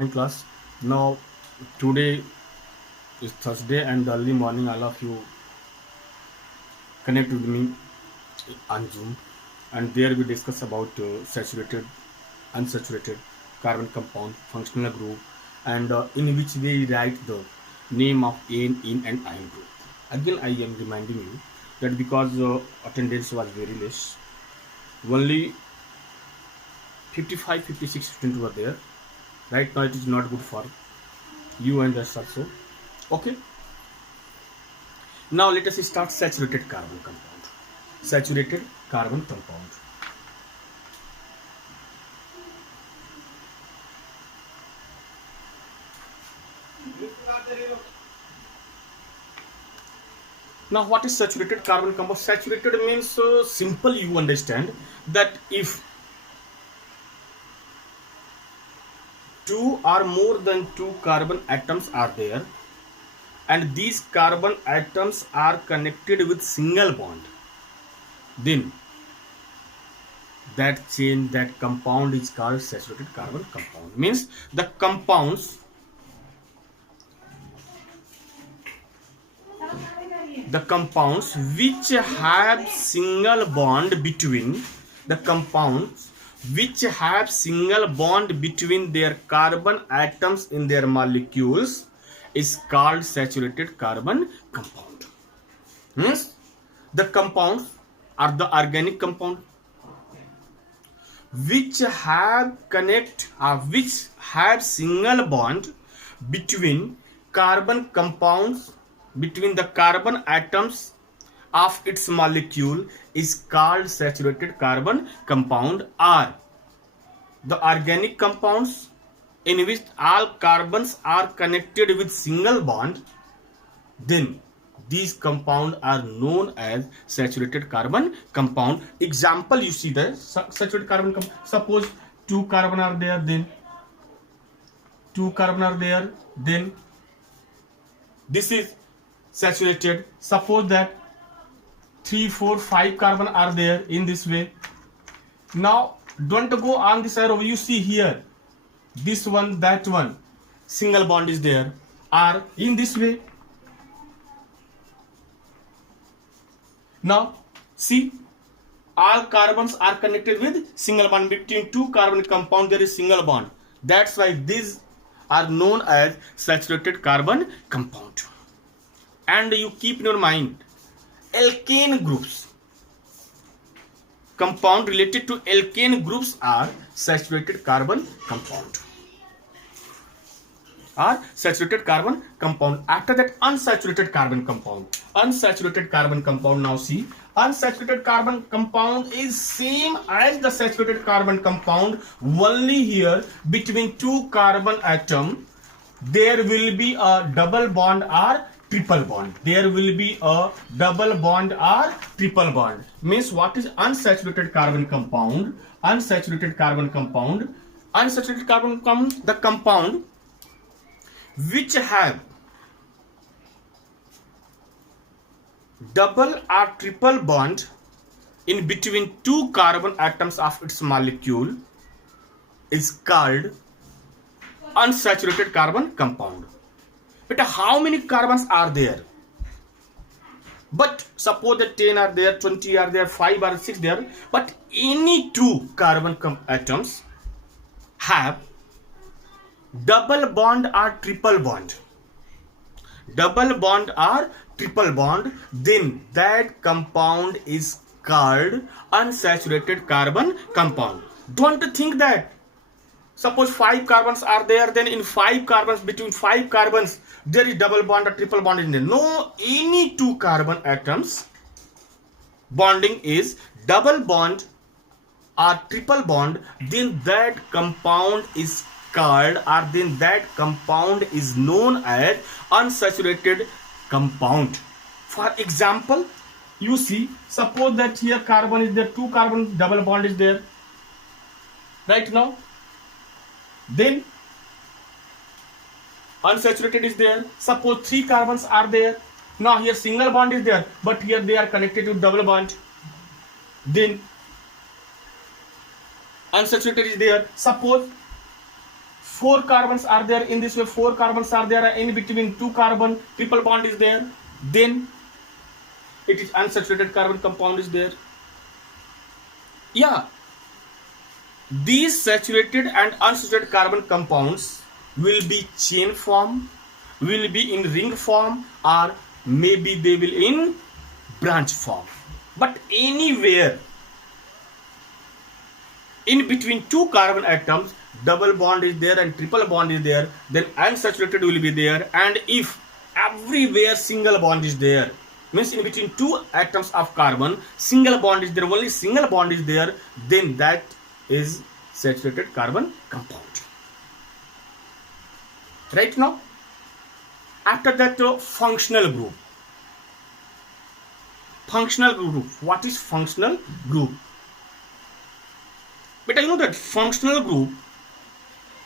In class. Now, today is Thursday and early morning. All of you connect with me on Zoom, and there we discuss about saturated, unsaturated carbon compound, functional group, and in which we write the name of N, in, and ion group. Again, I am reminding you that because attendance was very less, only 55, 56 students were there. Right now, it is not good for you and us also. Okay. Now let us start saturated carbon compound. Saturated carbon compound. Now what is saturated carbon compound? Saturated means simple, you understand that if two or more than two carbon atoms are there and these carbon atoms are connected with single bond, then that chain, that compound is called saturated carbon compound. Means the compounds which have single bond between their carbon atoms in their molecules is called saturated carbon compound. Means the compounds are the organic compound which have single bond between the carbon atoms of its molecule is called saturated carbon compound. Or the organic compounds in which all carbons are connected with single bond, then these compounds are known as saturated carbon compound. Example, you see the saturated carbon compound. Suppose two carbon are there, then this is saturated. Suppose that 3, 4, 5 carbon are there in this way. Now don't go on this arrow. You see here, this one, that one, single bond is there, are in this way. Now see, all carbons are connected with single bond. Between two carbon compound there is single bond. That's why these are known as saturated carbon compound. And you keep in your mind, alkane groups, compound related to alkane groups are saturated carbon compound. After that, unsaturated carbon compound. Now see, unsaturated carbon compound is same as the saturated carbon compound. Only here between two carbon atom there will be a double bond or triple bond. Means what is unsaturated carbon compound? The compound which have double or triple bond in between two carbon atoms of its molecule is called unsaturated carbon compound. But how many carbons are there? But suppose that 10 are there, 20 are there, 5 or 6 there, but any two carbon atoms have double bond or triple bond, then that compound is called unsaturated carbon compound. Don't think that suppose 5 carbons are there, then in 5 carbons, between 5 carbons there is double bond or triple bond in there. No, any two carbon atoms bonding is double bond or triple bond, then that compound is called, or then that compound is known as unsaturated compound. For example, you see, suppose that here carbon is there, two carbon double bond is there right now, then unsaturated is there. Suppose 3 carbons are there. Now here single bond is there, but here they are connected to double bond. Then unsaturated is there. Suppose 4 carbons are there. In this way 4 carbons are there, in between 2 carbon triple bond is there, then it is unsaturated carbon compound is there. Yeah, these saturated and unsaturated carbon compounds will be chain form, will be in ring form, or maybe they will in branch form. But anywhere in between 2 carbon atoms, double bond is there and triple bond is there, then unsaturated will be there. And if everywhere single bond is there, means in between 2 atoms of carbon single bond is there, only single bond is there, then that is saturated carbon compound. Right now, after that, functional group. Functional group. What is functional group? But you know that functional group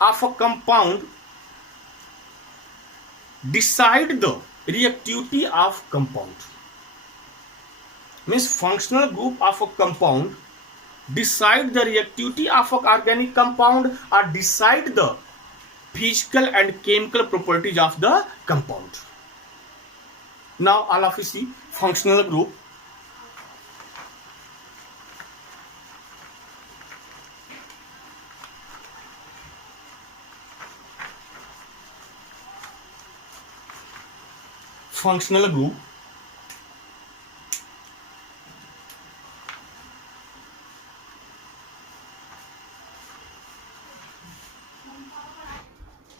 of a compound decide the reactivity of compound. Means functional group of a compound decide the reactivity of an organic compound, or decide the physical and chemical properties of the compound. Now all of you see functional group. Functional group.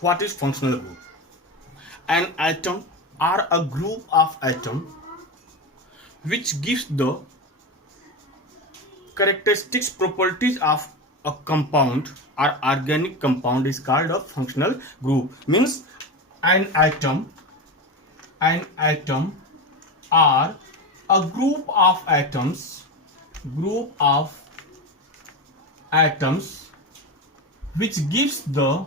What is functional group? An atom or a group of atom which gives the characteristics properties of a compound or organic compound is called a functional group. Means an atom or a group of atoms which gives the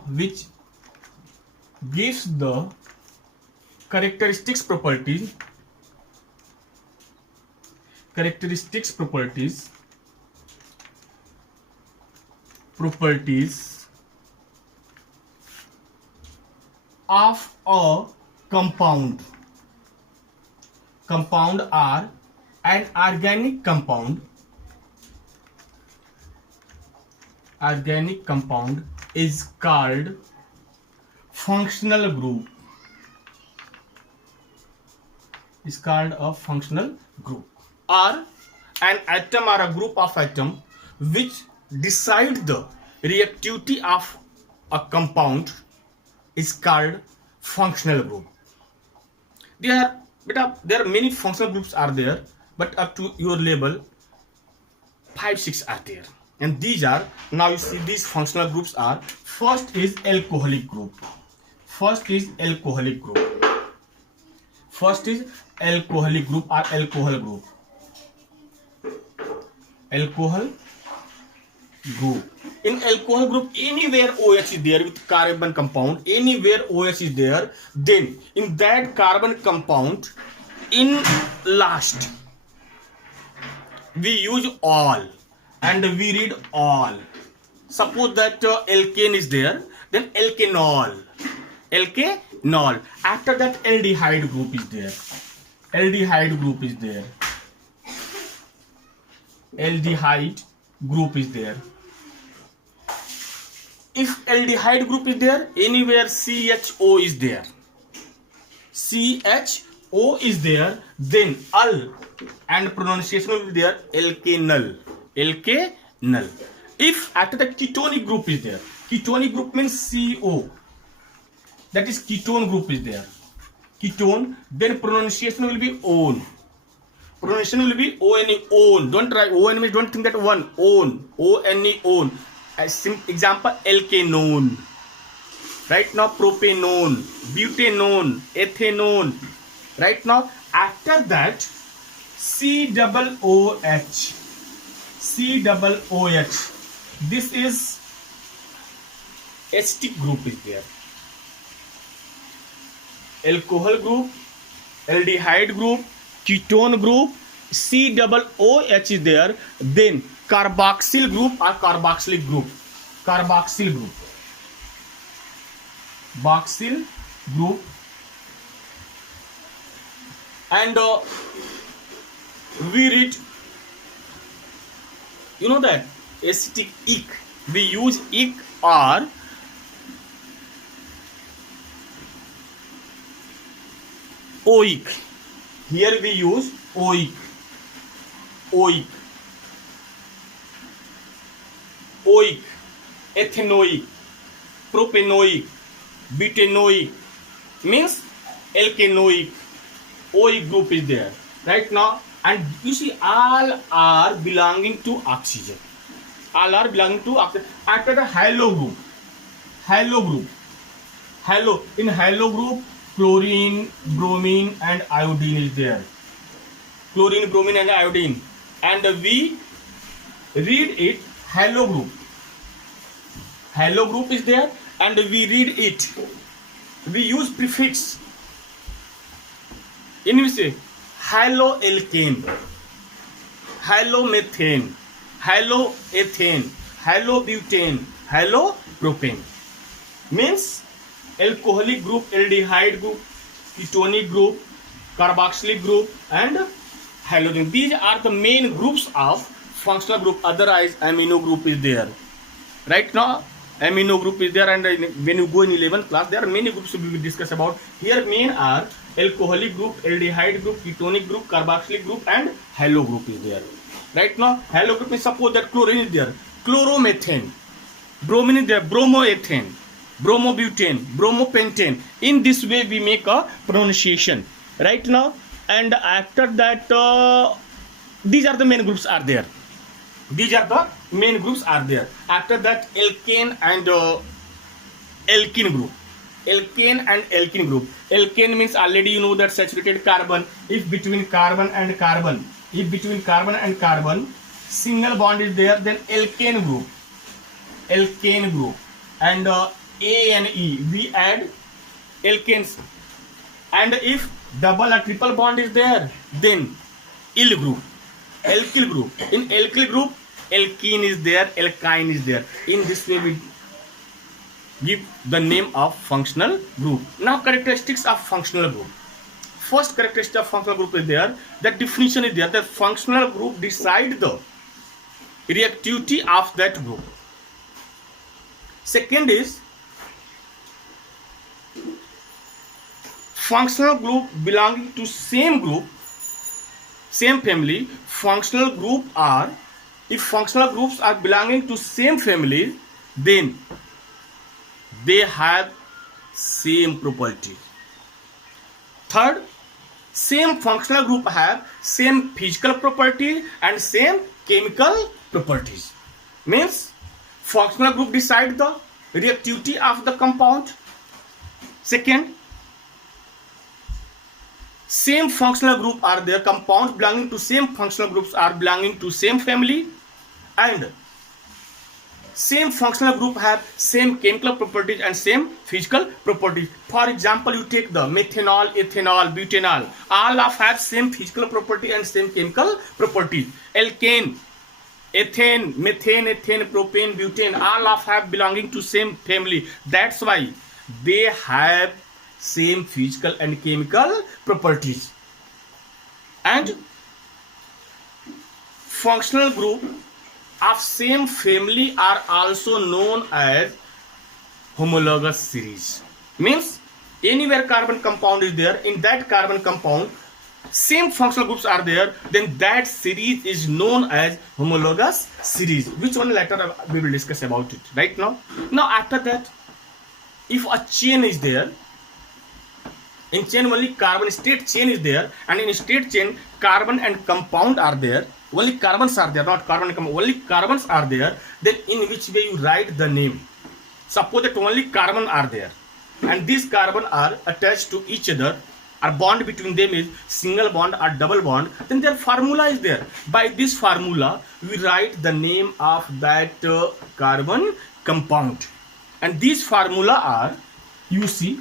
characteristics properties of a compound or an organic compound is called functional group. Is called a functional group. Or an atom or a group of atom which decide the reactivity of a compound is called functional group. There are many functional groups are there, but up to your level 5-6 are there. And these are, now you see these functional groups are, first is alcoholic group. First is alcohol group or alcohol group. Alcohol group. In alcohol group, anywhere OH is there with carbon compound, anywhere OH is there, then in that carbon compound, in last, we use all and we read all. Suppose that alkane is there, then alkanol. After that, aldehyde group is there. Aldehyde group is there. If aldehyde group is there, anywhere CHO is there. CHO is there, then al and pronunciation will be there, alkanal. If after the ketonic group is there, ketonic group means CO. That is ketone group is there. Ketone, then pronunciation will be on. Pronunciation will be O-N-E, on. Don't try O-N means don't think that one. On. O-N-E, on. As example, alkanone. Right now, propanone, butanone, ethanone. Right now, after that, COOH. This is acetic group is there. Alcohol group, aldehyde group, ketone group, COOH is there. Then carboxyl group or carboxylic group. carboxyl group, and we read, you know that acetic ic, we use ic or oic. Here we use oic, oic, oic, ethanoic, propanoic, butanoic, means alkanoic. OiC group is there right now, and you see all are belonging to oxygen. All are belonging to oxygen. After the halo group, in halo group, chlorine, bromine, and iodine is there. Chlorine, bromine, and iodine, and we read it halo group. Halo group is there, and we read it. We use prefix. In which say haloalkane, halomethane, haloethane, halobutane, halopropane. Means alcoholic group, aldehyde group, ketonic group, carboxylic group, and halogen. These are the main groups of functional group. Otherwise, amino group is there. Right now, amino group is there, and when you go in 11th class, there are many groups we will discuss about. Here, main are alcoholic group, aldehyde group, ketonic group, carboxylic group, and halo group is there. Right now, halo group means suppose that chlorine is there, chloromethane, bromine is there, bromoethane, bromobutane, bromopentane. In this way, we make a pronunciation. Right now, and after that, these are the main groups are there. These are the main groups are there. After that, alkane and alkene group. Alkane and alkene group. Alkane means already you know that saturated carbon. If between carbon and carbon, single bond is there, then alkane group. Alkane group. And A and E, we add alkanes. And if double or triple bond is there, then alkyl group. Alkyl group. In alkyl group, alkene is there, alkyne is there. In this way, we give the name of functional group. Now, characteristics of functional group. First characteristic of functional group is there. The definition is there. The functional group decide the reactivity of that group. Second is functional group belonging to same group, same family. Functional group are, if functional groups are belonging to same family, then they have same property. Third, same functional group have same physical property and same chemical properties. Means functional group decide the reactivity of the compound. Second, same functional group are there, compounds belonging to same functional groups are belonging to same family, and same functional group have same chemical properties and same physical properties. For example, you take the methanol, ethanol, butanol, all of have same physical property and same chemical properties. Alkane, ethane, methane, ethane, propane, butane, all of have belonging to same family. That's why they have same physical and chemical properties. And functional group of same family are also known as homologous series. Means anywhere carbon compound is there, in that carbon compound same functional groups are there, then that series is known as homologous series. Which one later we will discuss about it right now. Now after that, if a chain is there, in chain only carbon state chain is there, and in state chain carbon and compound are there. Only carbons are there, not carbon and compound. Only carbons are there. Then in which way you write the name? Suppose that only carbon are there, and these carbon are attached to each other. Or bond between them is single bond or double bond. Then their formula is there. By this formula, we write the name of that carbon compound. And these formula are, you see,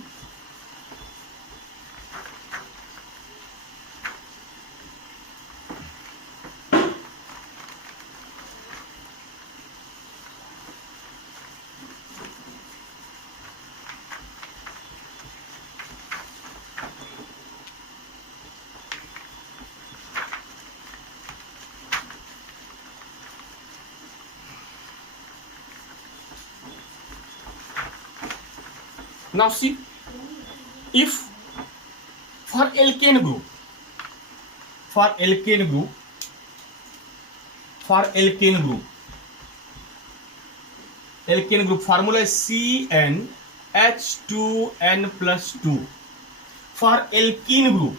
Now see, if for alkane group, formula is CnH2n plus 2. For alkene group,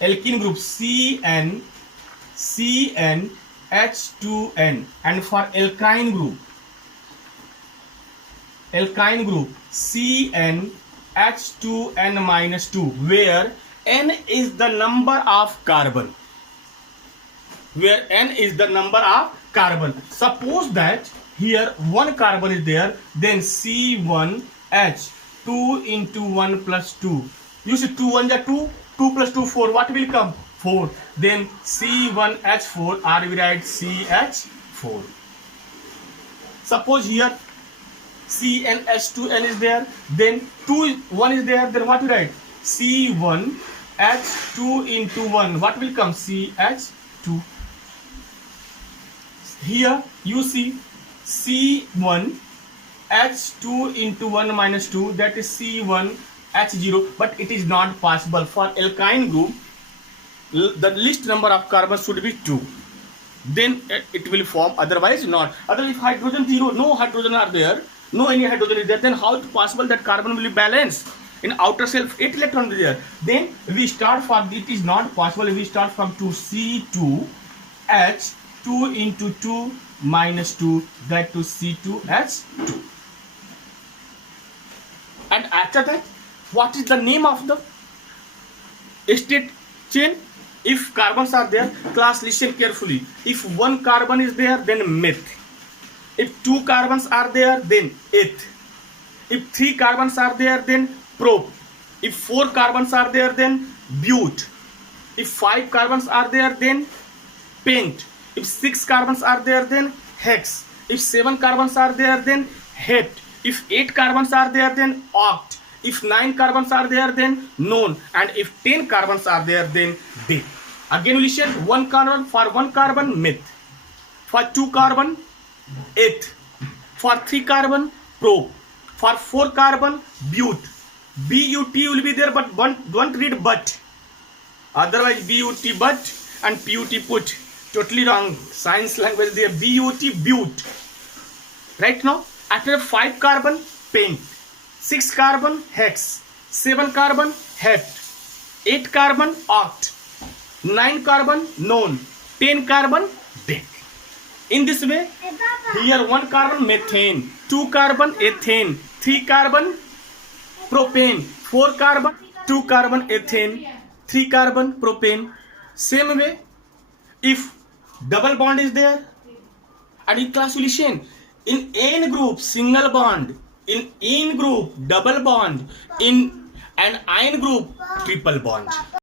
alkene group CnH2n, and for alkyne group CnH2n minus 2, where n is the number of carbon. Suppose that here one carbon is there, then C1H, 2 into 1 plus 2. You see 2 1 is 2, 2 plus 2 4. What will come? 4. Then C1H4, or we write CH4. Suppose here CnH2n is there, then 1 is there, then what we write? C1H2 into 1. What will come? CH2. Here you see C1H2 into 1 minus 2, that is C1H0, but it is not possible. For alkyne group, the least number of carbons should be 2. Then it will form, otherwise not. Otherwise, if hydrogen 0, no hydrogen are there, no any hydrogen is there, then how it possible that carbon will be balanced? In outer shell 8 electrons is there. Then we start from, it is not possible, we start from 2, C2H, 2 into 2 minus 2, that to C2H2. And after that, what is the name of the state chain? If carbons are there, class listen carefully. If one carbon is there, then meth. If 2 carbons are there, then eth. If 3 carbons are there, then prop. If 4 carbons are there, then bute. If 5 carbons are there, then pent. If 6 carbons are there, then hex. If 7 carbons are there, then hept. If 8 carbons are there, then oct. If 9 carbons are there, then non. And if 10 carbons are there, then dec. Again we listen, 1 carbon, for 1 carbon, meth. For 2 carbon, eth. For 3 carbon, prop. For 4 carbon, bute. BUT will be there, but don't read but. Otherwise BUT but and PUT put. Totally wrong. Science language there. BUT bute. Right now, after 5 carbon, pent. 6 carbon, hex. 7 carbon, hept. 8 carbon, oct. 9 carbon, non. 10 carbon, dec. In this way, here 1 carbon, methane. 2 carbon, ethane. 3 carbon, propane. 4 carbon, 2 carbon, ethane. 3 carbon, propane. Same way, if double bond is there, and in class will listen, in N group single bond, in N group double bond, in an ion group triple bond.